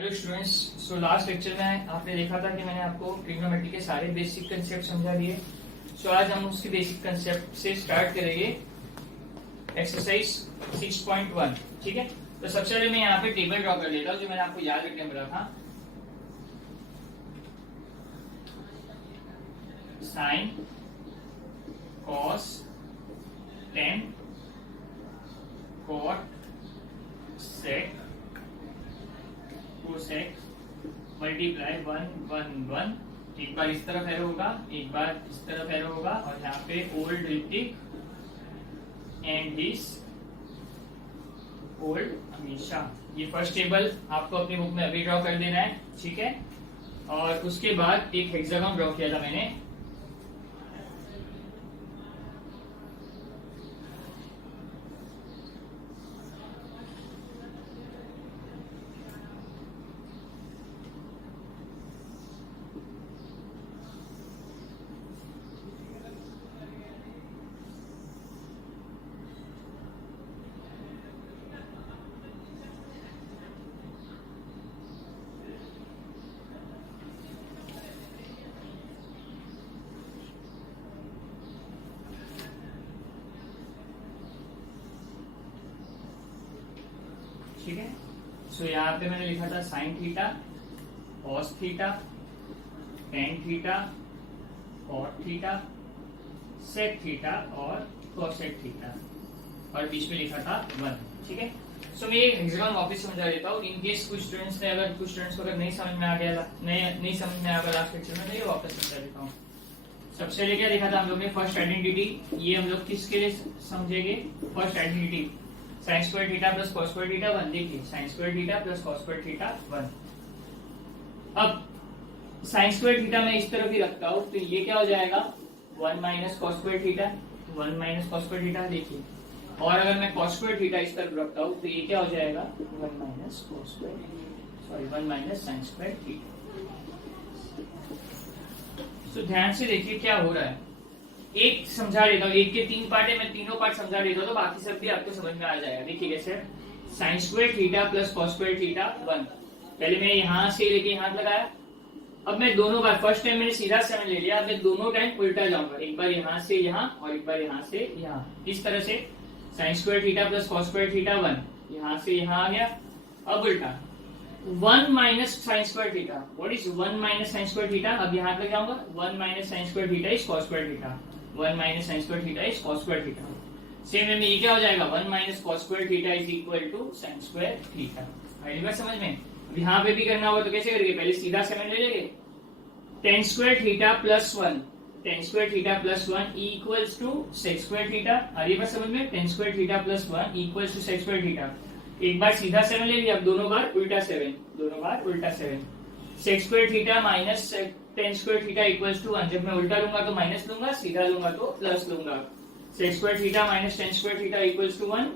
Hello students, so last lecture में आपने देखा था कि मैंने आपको ट्रिग्नोमेट्री के सारे बेसिक कंसेप्ट समझा दिए। सो आज हम उसके बेसिक कंसेप्ट से स्टार्ट करेंगे एक्सरसाइज 6.1। ठीक है, तो सबसे पहले मैं यहाँ पे टेबल ड्रॉ कर लेता हूँ जो मैंने आपको याद रखने बोला था। Sign, cos, ten, cot, sec, cosec, multiply 1 1 1। एक बार इस तरफ एरो होगा, एक बार इस तरफ एरो होगा, और यहाँ पे old Hrithik and this old Ameesha. ये फर्स्ट टेबल आपको अपनी बुक में अभी ड्रॉ कर देना है। ठीक है, और उसके बाद एक हेक्सागन ड्रॉ किया था मैंने। ठीक है, सो यहाँ पे मैंने लिखा था sine theta, cos theta, tan theta, cot theta, sec theta और कोसेक थीटा, और बीच में लिखा था 1। ठीक है, सो मैं ये हेक्सागन वापस समझा देता हूँ इन केस कुछ स्टूडेंट्स को अगर नहीं समझ में आ गया, नहीं समझ में आया लास्ट लेक्चर में, तो ये वापस समझा देता हूँ। सबसे पहले क्या लिखा था हम लोग ने, फर्स्ट आइडेंटिटी। ये हम लोग किसके लिए समझेंगे? First identity sign square theta plus cos square theta 1। देखिए, sign square theta plus cos square theta 1। अब साइन स्क्वायर थीटा मैं इस तरफ ही रखता हूँ, तो ये क्या हो जाएगा? 1 minus cos square theta, 1 minus cos square theta. देखिए, और अगर मैं कॉस स्क्वायर थीटा इस तरफ रखता हूँ तो ये क्या हो जाएगा? 1 minus cos square, sorry 1 minus sine square theta. तो ध्यान से देखिए क्या हो रहा है। एक समझा देता हूँ, एक के 3 पार्ट है, मैं तीनों पार्ट समझा देता हूँ तो बाकी सब भी आपको समझ में आ जाएगा। देखिए कैसे, sign square theta plus cos square theta 1। पहले मैं यहाँ से लेके यहाँ लगाया। अब मैं दोनों बार, फर्स्ट टाइम मैंने सीधा 7 ले लिया, अब मैं दोनों टाइम उल्टा जाऊंगा, एक बार यहाँ से यहाँ और एक बार यहाँ से यहाँ। इस तरह से sine square theta plus cos square theta 1, यहाँ से यहाँ आ गया। अब उल्टा 1 minus sine square theta. What is 1 minus sine square theta? अब यहाँ पे जाऊंगा, 1 minus sine square theta is cos square theta, 1 minus sine square theta is cos square theta. Same में ये क्या हो जाएगा? 1 minus cos square theta is equal to sine square theta. आई बात समझ में? अब यहाँ पे भी करना होगा तो कैसे करेंगे? पहले सीधा 7 ले लेंगे, tan square theta plus 1, tan square theta plus 1 equals to sec square theta. अरे बात समझ में? Tan square theta plus 1 equals to sec square theta. एक बार सीधा 7 ले लिया, अब दोनों बार उल्टा 7, दोनों बार उल्टा 7। Sec square theta minus tan square theta equals to 1। जब मैं उल्टा लूंगा तो माइनस लूंगा, सीधा लूंगा तो प्लस लूंगा। Sec square theta minus tan square theta equals to 1,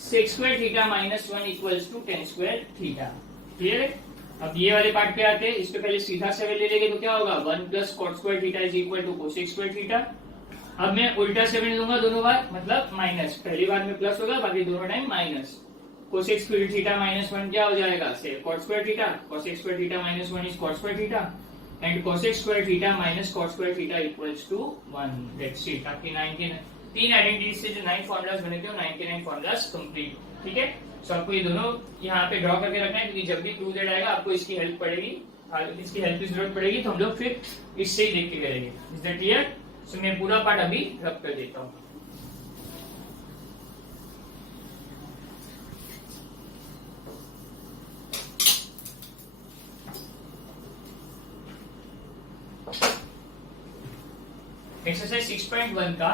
sec square theta minus 1 equals to tan square theta. Clear है? अब ये वाले पार्ट पे आते हैं। इसके पहले सीधा 7 ले लेंगे तो क्या होगा? 1 plus cot square theta is equal to cosec square theta. अब मैं उल्टा 7 लूंगा दोनों बार, मतलब माइनस। पहली बार में प्लस होगा, बाकी दोनों time minus. Cosec square theta minus 1 क्या हो जाएगा? Cot square theta. Cosec square theta minus 1 is cot square theta, and cosec square theta minus cot square theta equals to 1। That's it. आपकी 9 के 3 आइडेंटिटीज से जो 9 फॉर्मूलाज बने थे वो 9 के 9 फॉर्मूलाज कंप्लीट। ठीक है, सो आपको ये दोनों यहाँ पे ड्रॉ करके रखना है, क्योंकि जब भी प्रूव आएगा आपको इसकी हेल्प पड़ेगी, इसकी हेल्प की जरूरत पड़ेगी, तो हम लोग फिर इससे ही देख के करेंगे। Is that clear? सो मैं पूरा पार्ट अभी रब कर देता हूँ। एक्सरसाइज 6.1 का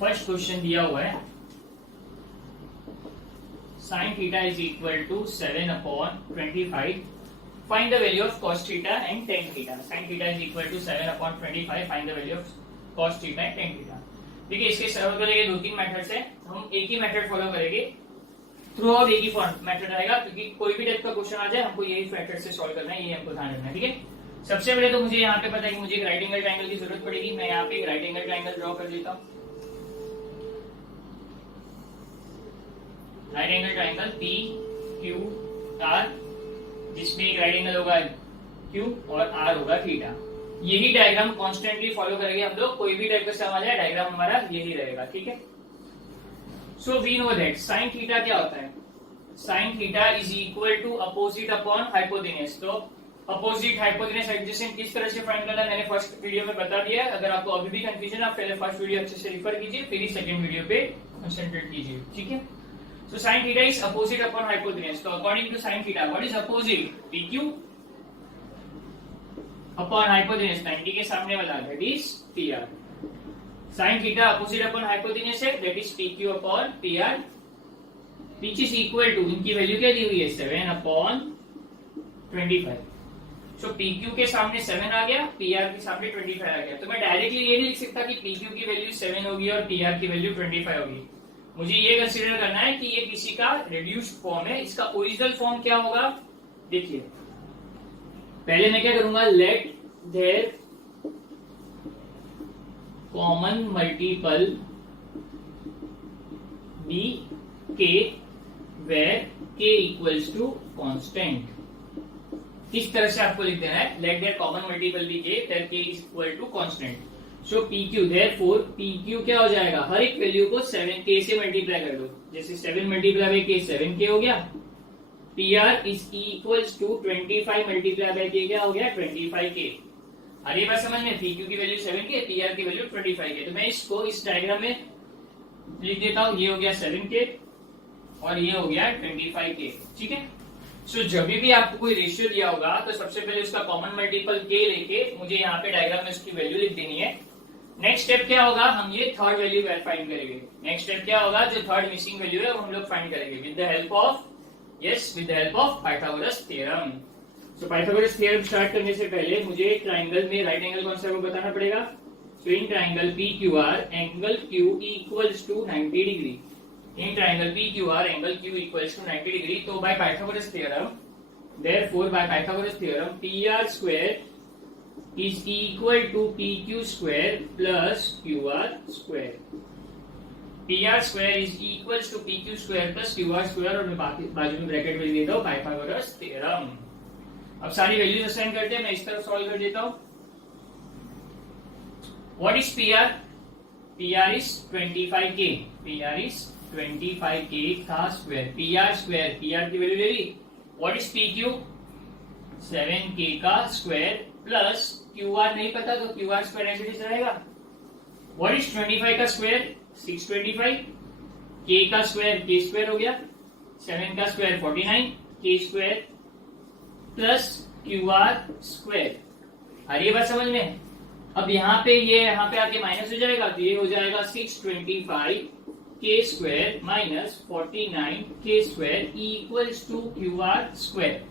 फर्स्ट क्वेश्चन दिया हुआ है, sine theta is equal to 7/25, find the value of cos theta and tan theta. Sine theta is equal to 7/25, find the value of cos theta and tan theta. देखिए, इसके solve करने के 2-3 methods हैं, हम एक ही मेथड फॉलो करेंगे, through out एक ही method आएगा, क्योंकि कोई भी टाइप का क्वेश्चन आ जाए हमको यही मेथड से सॉल्व करना है, ये हमको ध्यान रखना है। ठीक है, सबसे पहले तो मुझे यहाँ पे पता है कि मुझे एक राइट एंगल ट्रायंगल की जरूरत पड़ेगी। मैं यहाँ पे एक राइट एंगल ट्रायंगल ड्रॉ कर देता हूँ। Right angle triangle P Q R, जिसमें एक राइट एंगल होगा क्यू और आर होगा थीटा। यही डायग्राम कॉन्स्टेंटली फॉलो करेंगे हम लोग, कोई भी टाइप का सवाल है डायग्राम हमारा यही रहेगा, ठीक है। So we know that sine theta क्या होता है, sine theta is equal to opposite upon hypotenuse. तो अपोजिट हाइपोटेन्यूज एडजेसेंट किस तरह से फाइंड करना है मैंने फर्स्ट वीडियो में बता दिया है। अगर आपको अभी भी कंफ्यूजन है, आप पहले फर्स्ट वीडियो अच्छे से रिफर कीजिए, फिर ही सेकंड वीडियो पे कंसंट्रेट कीजिए, ठीक है। So sine theta is opposite upon hypotenuse. तो according to sine theta what is opposite, PQ upon hypotenuse 90 के सामने वाला, that is PR। Sine theta opposite upon hypotenuse है, that is PQ upon PR, which is equal to, इनकी value क्या दी हुई है 7 अपॉन 25। सो PQ के सामने 7 आ गया, PR के सामने 25 आ गया। तो मैं डायरेक्टली ये नहीं लिख सकता कि PQ की वैल्यू 7 होगी और PR की वैल्यू 25 होगी। मुझे ये कंसीडर करना है कि ये किसी का रिड्यूस्ड फॉर्म है। इसका ओरिजिनल फॉर्म क्या होगा, देखिए पहले मैं क्या करूंगा, let there common multiple be K where K equals to constant. किस तरह से आपको लिख देना है, let there common multiple be K where K is equal to constant. So PQ therefore PQ क्या हो जाएगा, हर एक वैल्यू को 7K से मल्टीप्लाई कर दो। जैसे 7 मल्टीप्लाई बाय K 7K हो गया, PR is equals to 25 multiply by K क्या हो गया 25K। अरे बात समझ में, PQ की वैल्यू 7K, PR की वैल्यू 25K। तो मैं इसको इस डायग्राम में लिख देता हूं, ये हो गया 7K और ये हो गया 25K, ठीक है। सो जब भी आपको कोई रेशियो दिया होगा तो सबसे पहले उसका कॉमन मल्टीपल K लेके मुझे यहाँ पे डायग्राम में उसकी वैल्यू लिख देनी है। नेक्स्ट स्टेप क्या होगा, हम ये थर्ड वैल्यू फाइंड करेंगे। नेक्स्ट स्टेप क्या होगा, जो थर्ड मिसिंग वैल्यू है वो हम लोग फाइंड करेंगे with the help of Pythagoras theorem. So Pythagoras theorem start करने से पहले मुझे ट्राइंगल में राइट एंगल कौन सा है वो बताना पड़ेगा। So in triangle PQR angle Q equals to 90 degree. In triangle PQR angle Q equals to 90 degree. तो by Pythagoras theorem, therefore by Pythagoras theorem PR square is equal to PQ square plus QR square। PR square is equals to PQ square plus QR square और मैं बाजू में bracket में देता हूँ Pythagoras theorem. अब सारी वैल्यूज असाइन करते हैं, मैं इस तरफ सॉल्व कर देता हूँ। What is PR, PR is 25K, PR is 25K का स्क्वायर, PR स्क्वायर, PR की वैल्यू ले ली। व्हाट इज PQ, 7K का स्क्वायर प्लस QR नहीं पता तो QR स्क्वायर ऐसे ही रहेगा। व्हाट इज 25 का स्क्वायर, 625, K का स्क्वायर K स्क्वायर हो गया, 7 का square 49, K square plus QR square. आ रही है बात समझ में। अब यहाँ पे ये यहाँ पे आके माइनस हो जाएगा, तो ये हो जाएगा 625 K square minus 49 K square equals to QR square.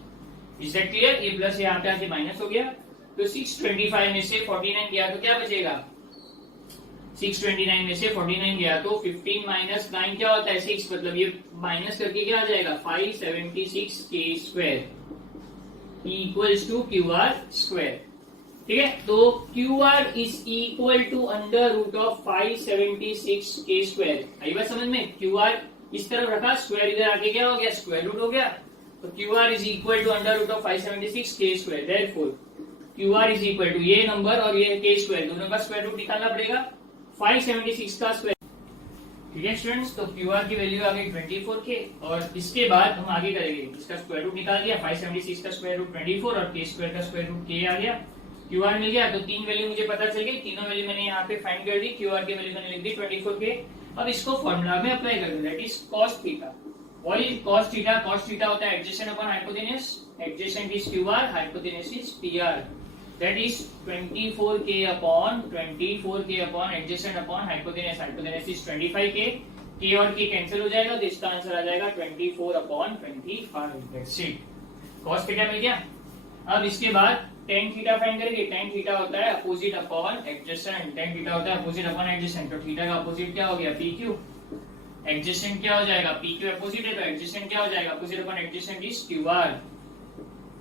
Is that clear. ये प्लस यहाँ पे आके माइनस हो गया, तो 625 में से 49 गया तो क्या बचेगा, 629 में से 49 गया तो 15 माइनस 9 क्या होता है 6, मतलब ये माइनस करके क्या आ जाएगा 576 K square equals to QR square. ठीक है, तो QR is equal to under root of 576 K square. आई बात समझ में। QR इस तरफ रखा, स्क्वायर इधर आके क्या हो गया स्क्वायर रूट हो गया, तो QR is equal to under root of 576 K square. Therefore QR is equal to ये नंबर और ये K स्क्वायर, दोनों का स्क्वायर रूट निकालना पड़ेगा, 576 का स्क्वायर। ठीक है स्टूडेंट्स, तो QR की वैल्यू आ गई 24K और इसके बाद हम आगे करेंगे, इसका स्क्वायर रूट निकाल दिया, 576 का स्क्वायर रूट 24 और K स्क्वायर का स्क्वायर रूट K आ गया। QR मिल गया, तो तीन वैल्यू मुझे पता चल गई, तीनों वैल्यू मैंने यहाँ पे फाइंड कर दी। QR की वैल्यू मैंने लिख दी 24K। अब इसको फॉर्मूला में अप्लाई कर दूं, that is cos theta. What is cos theta, cos theta होता है adjacent upon hypotenuse, adjacent is QR, hypotenuse is PR, that is 24K upon adjacent upon hypotenuse, hypotenuse is 25K, K और K cancel हो जाएगा, तो इसका answer आ जाएगा 24 upon 25। That's it, cos theta मिल गया। अब इसके बाद tan थीटा फाइंड करेंगे। tan थीटा होता है opposite upon adjacent, tan theta होता है अपोजिट अपॉन एडजेसेंट, तो थीटा का अपोजिट क्या हो गया PQ, एडजेसेंट क्या हो जाएगा PQ अपोजिट है, तो एडजेसेंट क्या हो जाएगा opposite upon adjacent is QR।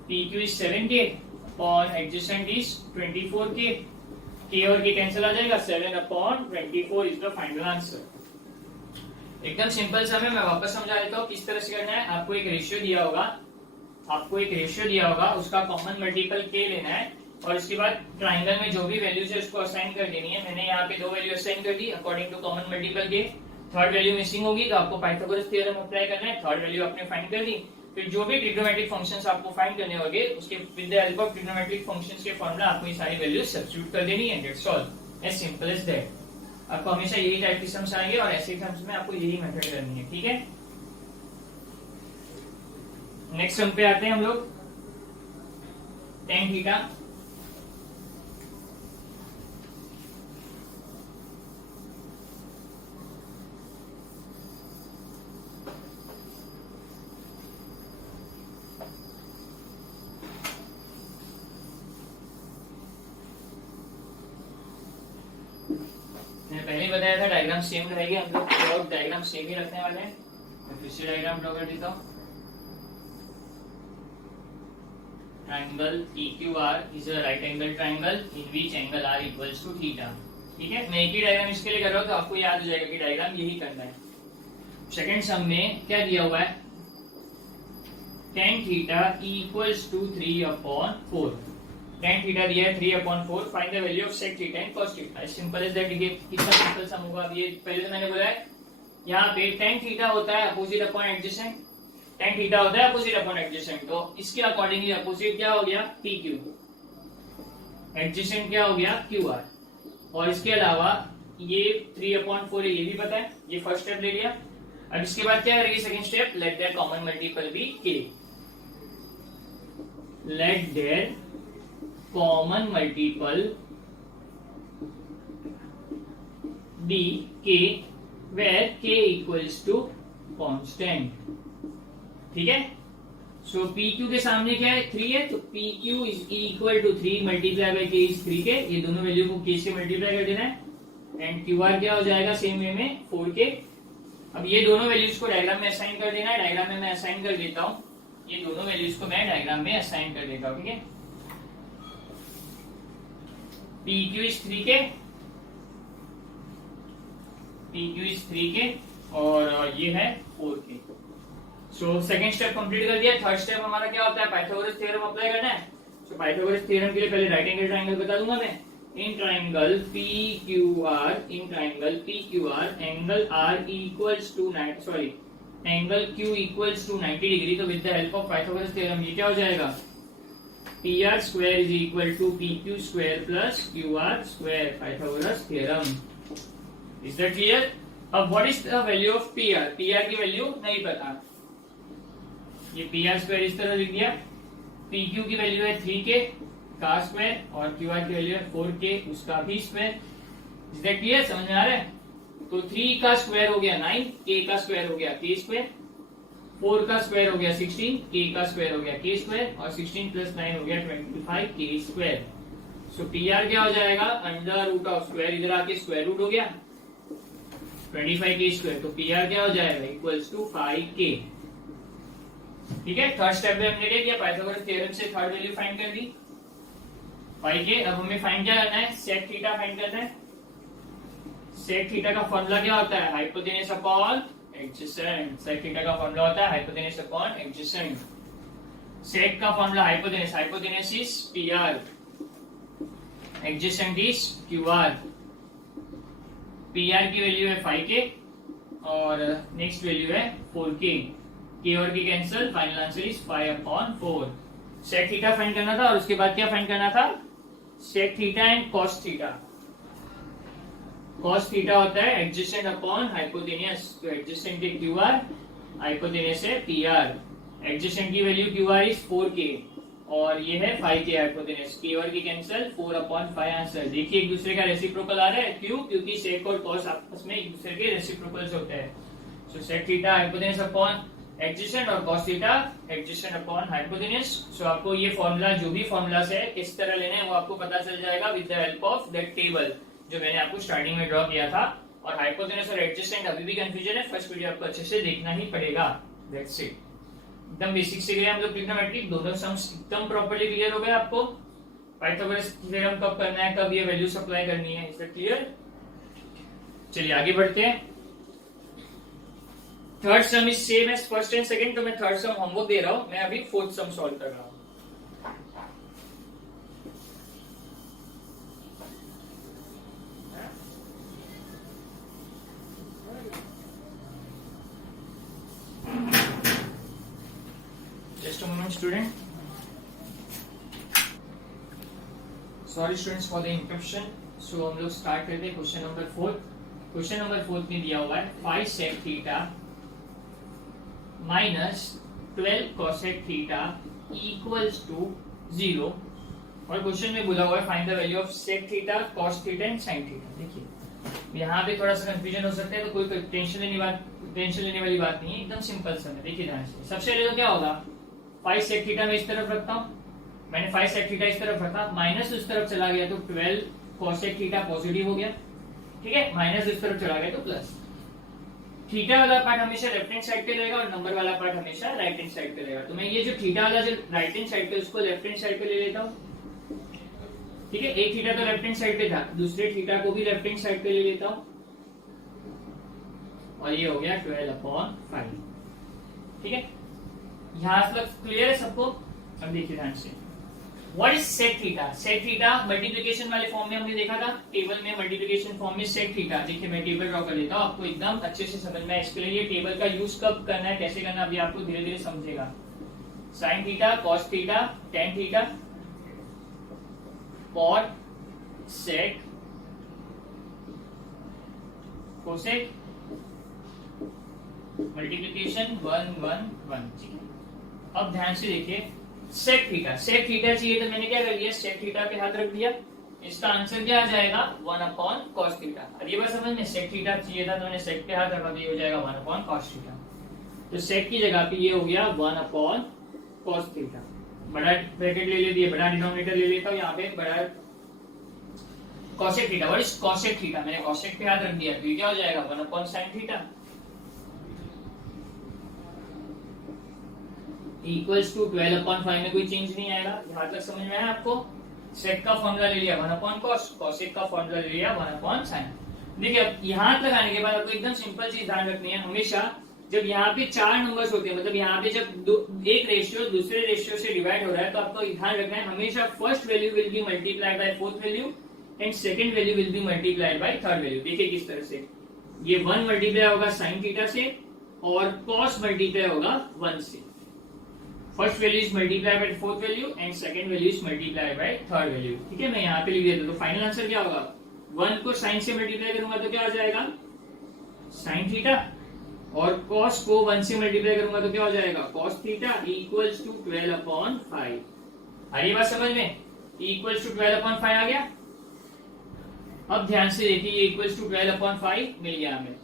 PQ is 7K upon adjacent is 24K, K और K कैंसिल आ जाएगा, 7 upon 24 is the final answer. एकदम सिंपल सा है, मैं वापस समझा देता हूँ किस तरह से करना है। आपको एक रेशियो दिया होगा, उसका कॉमन मल्टीपल के लेना है और इसके बाद ट्राइंगल में जो भी वैल्यूज है उसको असाइन कर देनी है। मैंने यहाँ पे 2 वैल्यू असाइन कर दी according to common multiple K. Third value missing होगी तो आपको पाइथागोरस थ्योरम अप्लाई करना है। थर्ड वैल्यू आपने फाइंड कर दी, फिर जो भी ट्रिग्नोमेट्रिक फंक्शंस आपको फाइंड करने होंगे उसके with the help of trigonometric functions के फॉर्मूला आपको ये सारी वैल्यूज सब्स्टिट्यूट कर देनी है। That's all, as simple as that. आपको हमेशा यही टाइप के सम्स आएंगे और ऐसे सम्स में आपको यही मेथड करनी है, ठीक है। नेक्स्ट सम पे आते हैं हम लोग। tan थीटा पहले ही बताया था डायग्राम सेम रहेगी, हम लोग डायग्राम सेम ही रखने वाले हैं। मैं फिर से डायग्राम ड्रॉ कर देता हूँ। Triangle PQR is a right angle triangle in which angle R equals to theta. ठीक है, मैं एक ही डायग्राम इसके लिए कर रहा हूँ तो आपको याद हो जाएगा कि डायग्राम यही करना है। सेकंड सम में क्या दिया हुआ है, tan theta equals to 3/4। tan theta दिया है 3/4। Find the value of sec theta and cos theta. Simple as that. देखिए कितना सिंपल सम होगा। अब ये पहले तो मैंने बोला है यहाँ पे tan थीटा होता है opposite upon adjacent. tan theta होता है अपोजिट अपॉन एडजेसेंट, तो इसके अकॉर्डिंगली अपोजिट क्या हो गया PQ, एडजेसेंट क्या हो गया QR। और इसके अलावा ये 3/4 है, ये भी पता है, ये फर्स्ट स्टेप ले लिया। अब इसके बाद क्या करेगी second step, let there common multiple be K। Let there common multiple be K where K equals to constant। ठीक है, सो PQ के सामने क्या है 3 है, तो PQ is equal to 3 multiply by K is 3 K. ये दोनों वैल्यू को K से मल्टीप्लाई कर देना है एंड QR क्या हो जाएगा सेम वे में 4K। अब ये दोनों वैल्यूज को डायग्राम में असाइन कर देना है। डायग्राम में मैं असाइन कर देता हूँ, ये दोनों वैल्यूज को मैं डायग्राम में असाइन कर देता हूँ। ठीक है, PQ is 3K, PQ is 3K और ये है 4K। So second step complete कर दिया। थर्ड स्टेप हमारा क्या होता है, पाइथागोरस थ्योरम अप्लाई करना है। सो पाइथागोरस थ्योरम के लिए पहले राइट एंगल ट्राइंगल बता दूंगा मैं। In triangle PQR angle R equals to angle Q equals to 90 degree. तो with the help of Pythagoras theorem ये क्या हो जाएगा, PR square is equal to PQ square plus QR square, Pythagoras theorem. Is that clear. अब what is the value of PR? PR की value नहीं पता, ये PR स्क्वायर इस तरह लिख दिया। PQ की वैल्यू है 3K का स्क्वायर और QR की वैल्यू है 4K उसका भी स्क्वायर। इज दैट क्लियर, समझ में आ रहा है। तो 3 का स्क्वायर हो गया 9, K का स्क्वायर हो गया K स्क्वायर, 4 का स्क्वायर हो गया 16, K का स्क्वायर हो गया K स्क्वायर और 16 प्लस 9 हो गया 25 K स्क्वायर। सो PR क्या हो जाएगा, अंडर रूट ऑफ स्क्वायर, इधर आके स्क्वायर रूट हो गया 25 K स्क्वायर। तो PR क्या हो जाएगा इक्वल्स टू 5K। ठीक है, थर्ड स्टेप में हमने क्या किया, पाइथागोरस थ्योरम से थर्ड वैल्यू फाइंड कर दी 5K। अब हमें फाइंड क्या करना है, सेक थीटा फाइंड करना है। सेक थीटा का फॉर्मूला क्या होता है, hypotenuse upon adjacent. Sec theta का फॉर्मूला होता है हाइपोटेनस अपॉन एडजेसेंट। सेक का formula hypotenuse is PR, adjacent is QR। PR की वैल्यू है 5K और नेक्स्ट वैल्यू है 4K। K और K cancel, final answer is 5/4। Sec theta find करना था और उसके बाद क्या फाइंड करना था, sec theta and cos theta. Cos theta होता है एडजेसेंट अपॉन हाइपोटेनस, तो एडजेसेंट है QR, हाइपोटेनस है PR। एडजेसेंट की वैल्यू QR इज 4K और ये है 5K हाइपोटेनस। K और K कैंसिल, 4/5 आंसर। देखिए एक दूसरे का रेसिप्रोकल आ रहा है, क्यों, क्योंकि सेक और कॉस आपस में एक दूसरे के रेसिप्रोकल्स होते हैं। So sec theta hypotenuse upon adjacent और cos theta adjacent upon hypotenuse. So आपको ये फॉर्मूला, जो भी फॉर्मूलास है किस तरह लेने हैं वो आपको पता चल जाएगा with the help of that table जो मैंने आपको स्टार्टिंग में ड्रॉ किया था। और हाइपोटेनस और एडजेसेंट अभी भी कंफ्यूजन है, फर्स्ट वीडियो आपको अच्छे से देखना ही पड़ेगा। दैट्स इट, एकदम बेसिक से गए हम लोग ट्रिग्नोमेट्रिक, दोनों सम्स एकदम प्रॉपर्ली क्लियर हो गए आपको। पाइथागोरस थ्योरम कब करना है, कब ये वैल्यू अप्लाई करनी है, इज दैट क्लियर। चलिए आगे बढ़ते हैं। Third sum is same as first and second, तो मैं थर्ड सम होमवर्क दे रहा हूं, मैं अभी फोर्थ सम सॉल्व कर रहा हूं। Just a moment student, sorry students for the interruption. So हम लोग स्टार्ट करते हैं क्वेश्चन नंबर 4। क्वेश्चन नंबर 4 में दिया हुआ है 5 sec theta minus 12 cosec theta equals to 0, और क्वेश्चन में बोला हुआ है find the value of sec theta, cos theta and sin theta. देखिए यहाँ पे थोड़ा सा कंफ्यूजन हो सकता है, तो कोई टेंशन लेने वाली बात नहीं है, एकदम सिंपल सा है। देखिए ध्यान से, सबसे पहले तो क्या होगा, 5 sec थीटा मैं इस तरफ रखता हूँ, मैंने 5 sec थीटा इस तरफ रखा, माइनस उस तरफ चला गया तो 12 cosec थीटा पॉजिटिव हो गया, ठीक है, माइनस उस तरफ चला गया तो प्लस। थीटा वाला पार्ट हमेशा लेफ्ट हैंड साइड पे रहेगा और नंबर वाला पार्ट हमेशा राइट हैंड साइड पे रहेगा। तो मैं ये जो थीटा वाला जो राइट हैंड साइड पे उसको लेफ्ट हैंड साइड पे ले लेता हूँ, ठीक है। एक थीटा तो लेफ्ट हैंड साइड पे था, दूसरे थीटा को भी लेफ्ट हैंड साइड पे ले लेता हूँ, और ये हो गया 12/5, ठीक है। यहां तक क्लियर है सबको? अब देखिए ध्यान से, what is sec theta? Sec theta multiplication वाले फॉर्म में हमने देखा था, टेबल में मल्टीप्लिकेशन फॉर्म में सेक थीटा। देखिए मैं टेबल ड्रॉ कर लेता हूँ, आपको एकदम अच्छे से समझ में आए। इसके लिए ये टेबल का यूज कब करना है, कैसे करना है, अभी आपको धीरे धीरे समझेगा। Sine theta, cos theta, tan theta, cot, sec, cosec, multiplication 1 1 1, ठीक है। अब ध्यान से देखिए, सेक थीटा, सेक थीटा चाहिए तो मैंने क्या कर लिया, सेक थीटा पे हाथ रख दिया, इसका आंसर क्या आ जाएगा 1/cos थीटा। अब ये बात समझ में, सेक थीटा चाहिए था तो मैंने सेक पे हाथ रखा, तो ये हो जाएगा 1/cos थीटा। तो सेक की जगह पे ये हो गया 1/cos थीटा। बड़ा ब्रैकेट ले लेती है, बड़ा डिनोमिनेटर ले लेता हूँ, यहाँ पे बड़ा cosec theta. What is cosec theta? मैंने cosec पे हाथ रख दिया, तो ये क्या हो जाएगा 1/sin थीटा इक्वल्स टू 12/5 में कोई चेंज नहीं आएगा। यहाँ तक समझ में आया आपको? सेक का फॉर्मूला ले लिया 1/cos, cosec का फॉर्मूला ले लिया 1/sin। देखिए अब यहाँ तक आने के बाद आपको एकदम सिंपल चीज ध्यान रखनी है, हमेशा जब यहाँ पे 4 नंबर्स होते हैं, मतलब यहाँ पे जब एक रेशियो दूसरे रेशियो से डिवाइड हो रहा है, तो आपको ध्यान रखना है हमेशा first value will be multiplied by fourth value and second value will be multiplied by third value. देखिए किस तरह से, ये 1 मल्टीप्लाई होगा sin थीटा से और cos मल्टीप्लाई होगा 1 से। First value is multiply by fourth value and second value is multiply by third value, ठीक है। मैं यहाँ पे लिख देता हूं, तो फाइनल आंसर क्या होगा, 1 को sin से मल्टीप्लाई करूंगा तो क्या आ जाएगा sin थीटा, और cos को 1 से मल्टीप्लाई करूंगा तो क्या हो जाएगा cos थीटा इक्वल्स टू 12/5। आ ये बात समझ में, इक्वल्स टू 12/5 आ गया। अब ध्यान से देखिए, ये इक्वल्स टू 12/5 मिल गया हमें।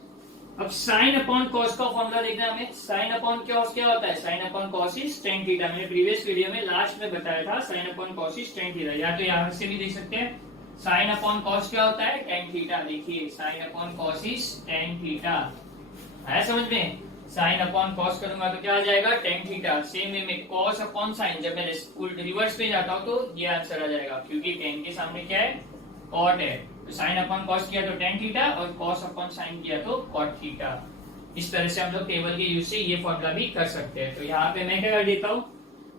अब साइन अपॉन कॉस का फॉर्मूला देखना है हमें। साइन अपॉन कॉस क्या होता है, sign upon cos is tan theta. मैंने प्रीवियस वीडियो में लास्ट में बताया था sign upon cos is tan theta, या तो यहां से भी देख सकते हैं। साइन अपॉन कॉस क्या होता है, tan थीटा। देखिए sign upon cos is tan theta, आया समझ में? साइन अपॉन कॉस करूंगा तो क्या आ जाएगा tan थीटा। सेम वे में कॉस अपॉन साइन, जब मैं रिवर्स पे जाता हूं तो ये आंसर आ जाएगा, क्योंकि tan के सामने क्या है, कॉट है। तो साइन अपॉन कॉस किया तो tan थीटा और कॉस अपॉन साइन किया तो कॉट थीटा। इस तरह से हम लोग टेबल के यूज से ये फॉर्मूला भी कर सकते हैं। तो यहाँ पे मैं क्या कर देता हूँ,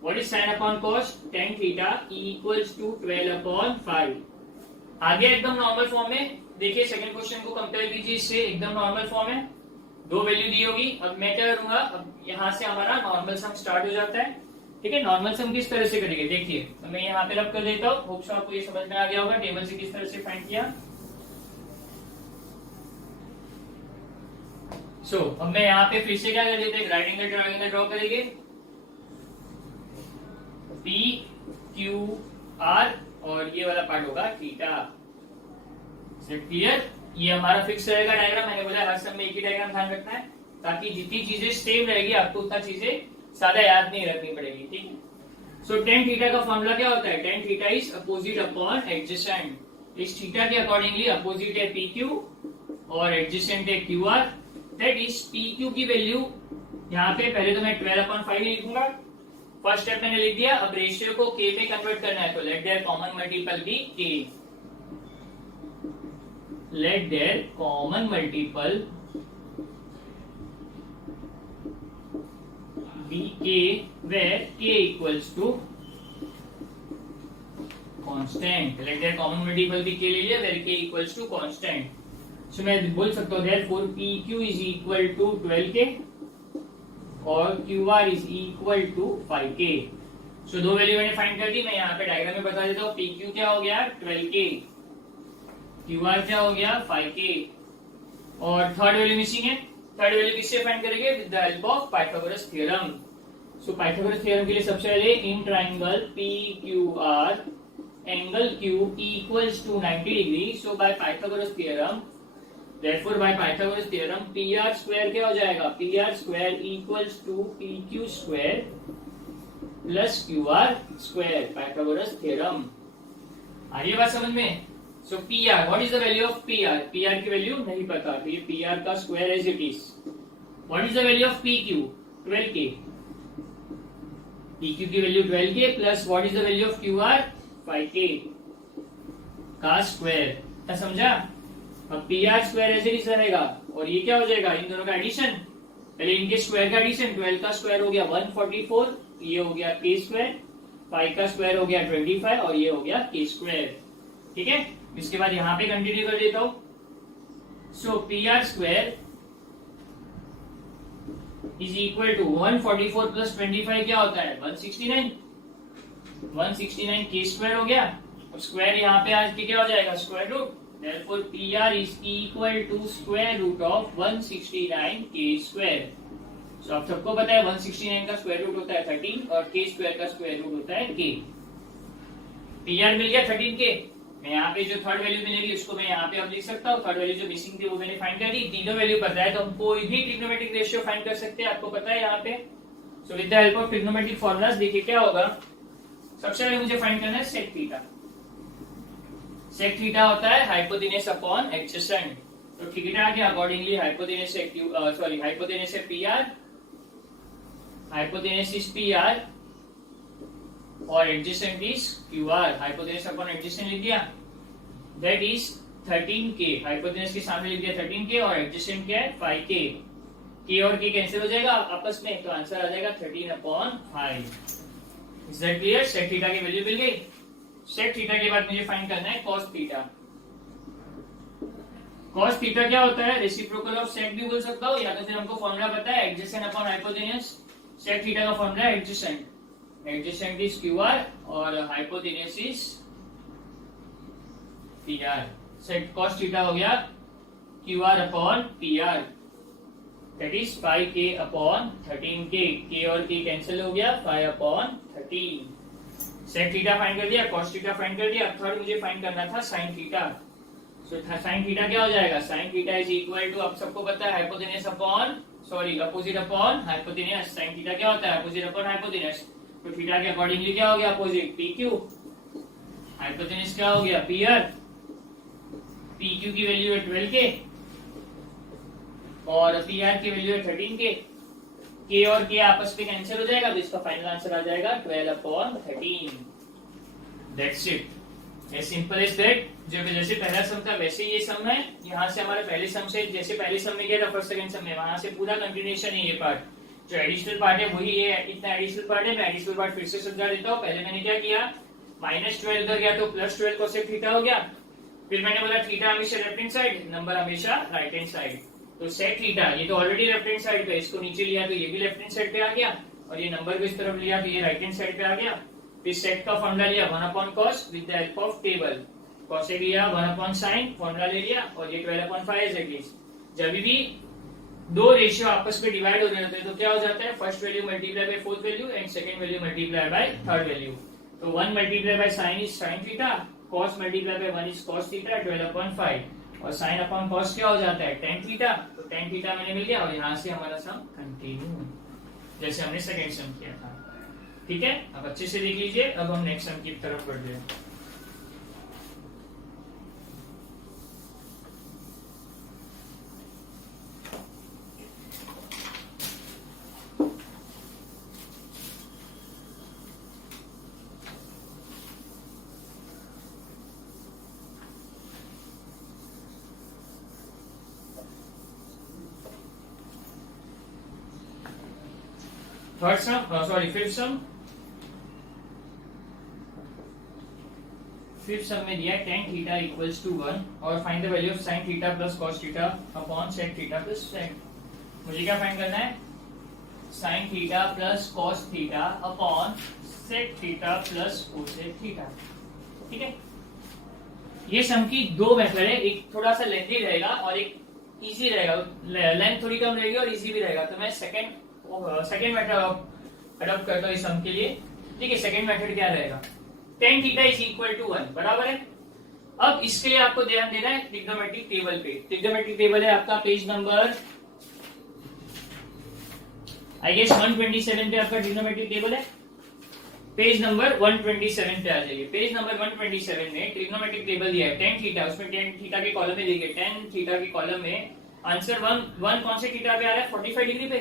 what is sine upon cos, tan theta equals to 12/5। आगे एकदम नॉर्मल फॉर्म में देखिए, सेकंड क्वेश्चन को कंपेयर कीजिए इससे, एकदम नॉर्मल फॉर्म है, दो वैल्यू दी होगी। अब मैं क्या करूंगा, अब यहाँ से हमारा नॉर्मल सम स्टार्ट हो जाता है, ठीक है। नॉर्मल सम किस तरह से करेंगे देखिए, तो मैं यहाँ पे रब कर देता हूँ, होप सो आपको ये समझ में आ गया होगा टेबल से किस तरह से फाइंड किया। सो अब मैं यहाँ पे फिर से क्या कर देते हैं, राइट एंगल ट्रायंगल ड्रॉ करेंगे, पी क्यू आर, और ये वाला पार्ट होगा थीटा। क्लियर? ये हमारा फिक्स रहेगा डायग्राम। मैंने बोला हर सब में एक ही डायग्राम ध्यान रखना है, ताकि जितनी चीजें सेम रहेगी आपको उतना चीजें ज्यादा याद नहीं रखनी पड़ेगी, ठीक है। सो tan थीटा का फॉर्मूला क्या होता है, tan theta is opposite upon adjacent. इस थीटा के अकॉर्डिंगली अपोजिट है PQ और एडजेसेंट है QR। दैट इज PQ की वैल्यू यहाँ पे पहले तो मैं 12/5 लिखूंगा, फर्स्ट स्टेप मैंने लिख दिया। अब रेशियो को K में कन्वर्ट करना है, तो let there common multiple be K, let there common multiple be K where K equals to constant, like that common multiple भी के ले लिया, where K equals to constant. सो मैं बोल सकता हूँ therefore P Q is equal to 12k और Q R is equal to 5k। So दो value मैंने फाइंड कर दी, मैं यहाँ पे डायग्राम में बता देता हूँ। पी क्यू क्या हो गया 12k, क्यू आर क्या हो गया 5k, और थर्ड वैल्यू मिसिंग है। थर्ड वैल्यू किससे फाइंड करेंगे? With the help of Pythagoras theorem. So Pythagoras theorem के लिए सबसे पहले in triangle P Q R angle Q equals to 90 degree. So by Pythagoras theorem, therefore by Pythagoras theorem, PR square क्या हो जाएगा? PR square equals to PQ square plus QR square. Pythagoras theorem. आ रही है बात समझ में? So PR, what is the value of PR? PR की value नहीं पता, तो ये PR का square as it is. What is the value of PQ? 12k. PQ की value 12k plus what is the value of QR? 5k का square. समझा? अब पी आर स्क्वायर ऐसे ही रहेगा और ये क्या हो जाएगा? इन दोनों का एडिशन। पहले इनके स्क्वायर का एडिशन, 12 का स्क्वायर हो गया 144, ये हो गया k स्क्वायर, 5 का स्क्वायर हो गया 25 और ये हो गया k स्क्वायर। ठीक है, इसके बाद यहाँ पे कंटिन्यू कर देता हूं। So P R square is equal to 144 plus 25 क्या होता है? 169। 169 k स्क्वायर हो गया, और स्क्वायर यहाँ पे आज के क्या हो जाएगा? Square root. Therefore PR is equal to square root of 169 k square. So आप सबको पता है 169 का स्क्वायर रूट होता है 13 और k स्क्वायर का स्क्वायर रूट होता है k। PR मिल गया 13k। मैं यहाँ पे जो थर्ड वैल्यू मिलेगी उसको मैं यहाँ पे अब लिख सकता हूँ। थर्ड वैल्यू जो मिसिंग थी वो मैंने फाइंड कर दी। तीनों वैल्यू पता है तो हम कोई भी ट्रिग्नोमेट्रिक रेशियो फाइंड कर सकते हैं, आपको पता है यहाँ पे। So with the help of trigonometric formulas देखिए क्या होगा। सबसे पहले मुझे फाइंड करना है सेक थीटा। सेक थीटा होता है हाइपोटेनस अपॉन एडजेसेंट। तो थीटा के अकॉर्डिंगली हाइपोटेनस है हाइपोटेनस है PR, हाइपोटेनस इज PR और adjacent is QR। Hypotenuse upon adjacent लिख दिया, दैट इज 13k। हाइपोटेनस के सामने लिख दिया 13k और एडजेसेंट क्या है 5k। k और k कैंसिल हो जाएगा आपस में, तो आंसर आ जाएगा 13/5। Is that clear? Sec theta की वैल्यू मिल गई। Sec थीटा के बाद मुझे फाइंड करना है cos थीटा। cos थीटा क्या होता है? रेसिप्रोकल ऑफ sec भी बोल सकता हूँ, या तो फिर हमको फॉर्मूला पता है adjacent upon hypotenuse. sec theta का फॉर्मूला है एडजेसेंट। एडजेसेंट इज QR और hypotenuse is PR। sec cos theta हो गया QR upon PR, that is 5k upon 13k। k और k कैंसिल हो गया, 5/13। सेक थीटा फाइंड कर दिया, कॉस थीटा फाइंड कर दिया। अब थर्ड मुझे फाइंड करना था sine theta. So sine theta क्या हो जाएगा? Sine theta is equal to, अब सबको पता है hypotenuse upon opposite upon hypotenuse. Sine theta क्या होता है? Opposite upon hypotenuse. तो थीटा के अकॉर्डिंगली क्या हो गया? Opposite PQ। हाइपोटेनस क्या हो गया? PR। PQ की वैल्यू है 12k और PR की वैल्यू है 13k। k और k आपस में कैंसिल हो जाएगा, तो इसका फाइनल आंसर आ जाएगा 12/13। That's it, as simple as that. जैसे पहला सम था वैसे ये सम है। यहाँ से हमारे पहले सम से, जैसे पहले सम में गया था फर्स्ट सेकंड सम में, वहां से पूरा कंटिन्यूएशन है। ये पार्ट जो एडिशनल पार्ट है वही ये इतना एडिशनल पार्ट है। मैं एडिशनल पार्ट फिर से समझा देता हूँ। पहले मैंने क्या किया, -12 इधर गया तो +12 कोसेक थीटा हो गया। फिर मैंने बोला थीटा हमेशा लेफ्ट हैंड साइड, नंबर हमेशा राइट हैंड साइड। तो सेक थीटा ये तो ऑलरेडी लेफ्ट हैंड साइड पे, इसको नीचे लिया तो ये भी लेफ्ट हैंड साइड पे आ गया, और ये नंबर को इस तरफ लिया तो ये राइट हैंड साइड पे आ गया। फिर सेक का फॉर्मूला लिया 1/cos with the help of table. Cosec लिया 1/sin, फॉर्मूला ले लिया, और ये 12/5 एज इट इज। जब भी दो रेशियो आपस में डिवाइड हो रहे होते हैं तो क्या हो जाता है? First value multiply by fourth value and second value multiply by third value. तो 1 multiply by sin is sin theta, cos multiply by 1 is cos theta 12/5, और sin अपॉन cos क्या हो जाता है? tan theta. तो tan थीटा मैंने मिल गया, और यहाँ से हमारा सम कंटिन्यू जैसे हमने सेकंड सम किया था। ठीक है, अब अच्छे से देख लीजिए। अब हम नेक्स्ट सम की तरफ बढ़ रहे हैं। थर्ड सम, सॉरी फिफ्थ सम, फिफ्थ सम में दिया है tan थीटा इक्वल्स टू 1 और find the value of sin theta plus cos theta upon sec theta plus sec। मुझे क्या फाइंड करना है? sin theta plus cos theta upon sec theta plus cosec theta. ठीक है, ये सम की दो मेथड है, एक थोड़ा सा लेंथी रहेगा और एक इजी रहेगा, लेंथ थोड़ी कम रहेगी और इजी भी रहेगा। तो मैं सेकंड मेथड अडॉप्ट करता हूँ इस सम के लिए। ठीक है, सेकंड मेथड क्या रहेगा? tan theta is equal to 1, बराबर है। अब इसके लिए आपको ध्यान देना है ट्रिग्नोमेट्रिक टेबल पे। ट्रिग्नोमेट्रिक टेबल है आपका पेज नंबर आई गेस 127 पे आपका ट्रिग्नोमेट्रिक टेबल है। पेज नंबर 127 पे आ जाइए। पेज नंबर 127 में ट्रिग्नोमेट्रिक टेबल दिया है tan थीटा, उसमें tan थीटा के कॉलम में देखिए, tan थीटा के कॉलम में आंसर 1 कौन से थीटा पे आ रहा है? 45 डिग्री पे।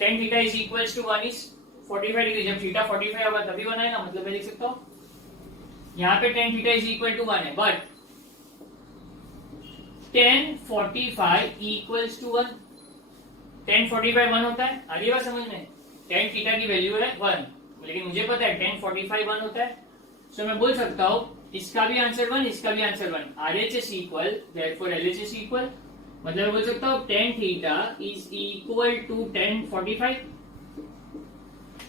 tan theta is equals to 1 is 45 degree. जब थीटा 45 होगा तभी 1 आएगा, मतलब मैं लिख सकता हूँ यहाँ पे tan theta is equal to 1 है, but tan 45 equals to 1, tan 45 1 होता है। आगे बात समझ में, tan थीटा की वैल्यू है 1, लेकिन मुझे पता है tan 45 1 होता है। सो मैं बोल सकता हूँ इसका भी आंसर 1, इसका भी answer 1, RHS equal, therefore LHS equal, मतलब मैं बोल सकता हूँ tan theta is equal to tan 45।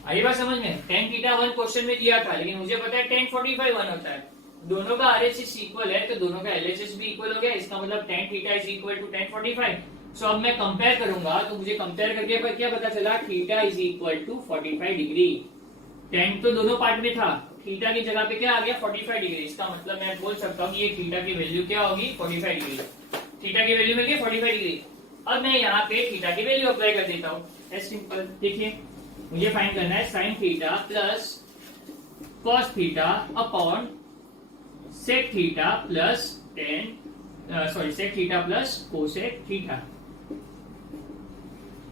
आई बात समझ में, tan थीटा 1 क्वेश्चन में दिया था, लेकिन मुझे पता है tan 45 1 होता है। दोनों का RHS इक्वल है तो दोनों का LHS भी इक्वल हो गया, इसका मतलब tan theta is equal to tan 45। So अब मैं कंपेयर करूंगा तो मुझे कंपेयर करके पर क्या पता चला? Theta is equal to 45 degree. tan तो दोनों पार्ट में था, थीटा की जगह पे क्या आ गया? 45 डिग्री। इसका मतलब मैं बोल सकता हूँ कि ये थीटा की वैल्यू क्या होगी? 45 डिग्री। थीटा की वैल्यू मिल गई 45 डिग्री। अब मैं यहाँ पे थीटा की वैल्यू अप्लाई कर देता हूँ, एज सिंपल। देखिए, मुझे फाइंड करना है sin theta plus cos theta upon sec theta plus sec theta plus cosec theta.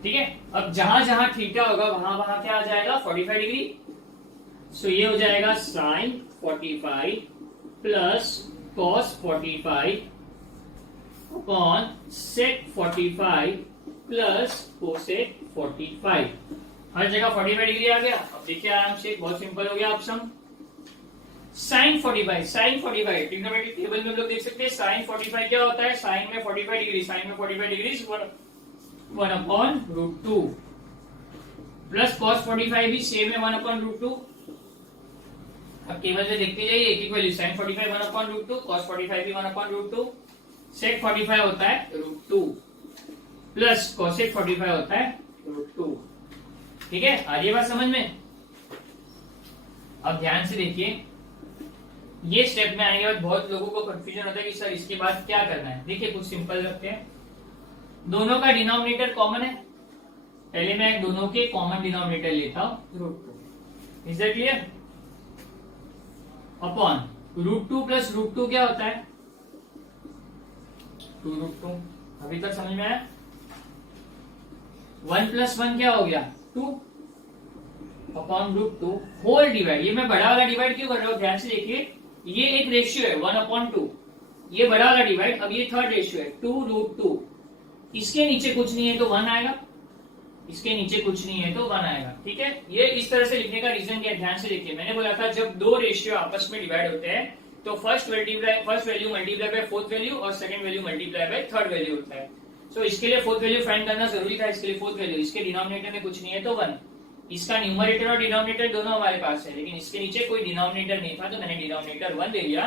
ठीक है, अब जहां जहां थीटा होगा वहां वहां क्या आ जाएगा? 45 डिग्री। सो ये हो जाएगा sin 45 plus cos 45 upon sec 45 plus cosec 45। हर जगह 45 डिग्री आ गया। अब देखिए आराम से, बहुत सिंपल हो गया। अब सम sin 45 ट्रिग्नोमेट्रिक टेबल में हम लोग देख सकते हैं sin 45 क्या होता है? sin में 45 डिग्री, sin में 45 degree 1 upon root 2 plus cos 45 भी सेम है 1 अपॉन रूट 2। अब केवल से देखते जाइए, एक value sin 45 1 upon root 2, cos 45 भी 1 अपॉन रूट 2, sec 45 होता है रूट 2 प्लस cosec 45 होता है रूट 2। ठीक है, आ रही है बात समझ में? अब ध्यान से देखिए, ये स्टेप में आने के बाद बहुत लोगों को कंफ्यूजन होता है कि सर इसके बाद क्या करना है। देखिए, कुछ सिंपल रखते हैं। दोनों का डिनोमिनेटर कॉमन है, पहले मैं दोनों के कॉमन डिनोमिनेटर लेता हूं root 2। Is that clear? Upon root 2 plus root 2 क्या होता है? 2 रूट 2। अभी तक समझ में आया? 1 प्लस 1 क्या हो गया? 2 अपॉन रूट 2 होल डिवाइड। ये मैं बड़ा वाला डिवाइड क्यों कर रहा हूँ? ध्यान से देखिए, ये एक रेशियो है 1 अपॉन 2, ये बड़ा वाला डिवाइड। अब ये थर्ड रेशियो है 2 रूट 2, इसके नीचे कुछ नहीं है तो 1 आएगा, इसके नीचे कुछ नहीं है तो 1 आएगा। ठीक है, ये इस तरह से लिखने का रीजन क्या है? ध्यान से देखिए, मैंने बोला था जब दो रेशियो आपस में डिवाइड होते हैं तो first value multiply by fourth value और second value multiply by third value होता है। सो इसके लिए फोर्थ वैल्यू फाइंड करना जरूरी था, इसके लिए फोर्थ वैल्यू, इसके डिनोमिनेटर में कुछ नहीं है तो 1, इसका न्यूमरेटर और डिनोमिनेटर दोनों हमारे पास है, लेकिन इसके नीचे कोई डिनोमिनेटर नहीं था तो मैंने डिनोमिनेटर 1 ले लिया।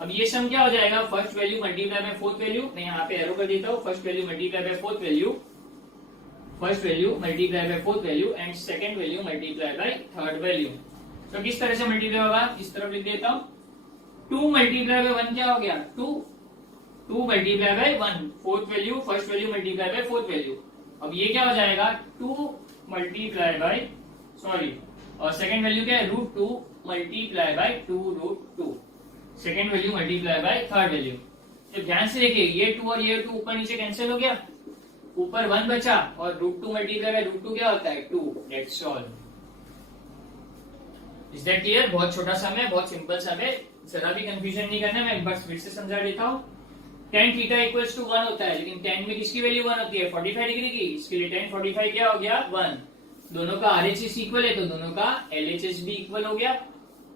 अब ये सम क्या हो जाएगा? First value multiply by fourth value, मैं यहाँ पे एरो कर देता हूँ, first value multiply by fourth value, first value multiply by fourth value and second value multiply by third value. तो किस तरह से मल्टीप्लाई होगा? इस तरफ लिख देता हूँ, 2 मल्टीप्लाई बाय 1 क्या हो गया? 2 multiply by 1, fourth value first value multiply by fourth value. अब ये क्या हो जाएगा? 2 मल्टीप्लाई बाय और सेकंड वैल्यू क्या है? Root 2 multiply by 2 root 2, second value multiply by third value. तो ध्यान से देखिए, ये 2 और ये 2 ऊपर नीचे कैंसिल हो गया, ऊपर 1 बचा और रूट 2 मल्टीप्लाई बाय रूट 2 क्या होता है? 2। That's all. Is that clear? बहुत छोटा सम है, बहुत सिंपल सम है, जरा भी कंफ्यूजन नहीं करना। मैं एक बार फिर से समझा देता हूँ। tan थीटा इक्वल्स टू 1 होता है, लेकिन tan में किसकी वैल्यू 1 होती है? 45 डिग्री की। इसके लिए tan 45 क्या हो गया? 1। दोनों का RHS इक्वल है तो दोनों का LHS भी इक्वल हो गया।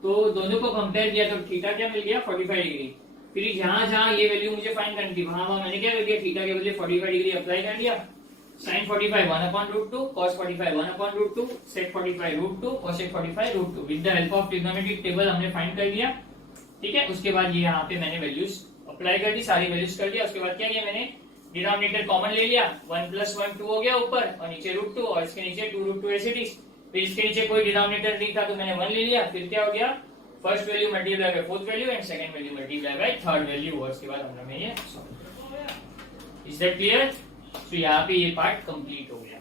तो दोनों को कंपेयर किया तो थीटा क्या मिल गया 45 डिग्री। फिर जहां जहां ये वैल्यू मुझे फाइंड करनी थी वहां वहां मैंने क्या कर दिया, थीटा के बदले 45 डिग्री अप्लाई कर दिया। sin 45 1/√2, cos 45 1/√2, sec 45 √2, cosec 45 √2। With the help of trigonometric table हमने फाइंड कर लिया। ठीक है, उसके बाद ये यहाँ पे मैंने वैल्यूज अप्लाई कर दी, सारी वैल्यूज कर दिया। उसके बाद क्या किया मैंने, डिनोमिनेटर कॉमन ले लिया, 1 + 1 2 हो गया ऊपर, और नीचे √2, और इसके नीचे 2√2 ऐसे थी। फिर इसके नीचे कोई डिनोमिनेटर नहीं था तो मैंने 1 ले लिया। फिर क्या हो गया, first value multiply by fourth value and second value multiply by third value, और उसके बाद हमने ये इज दैट क्लियर। तो यहाँ पे ये पार्ट कंप्लीट हो गया।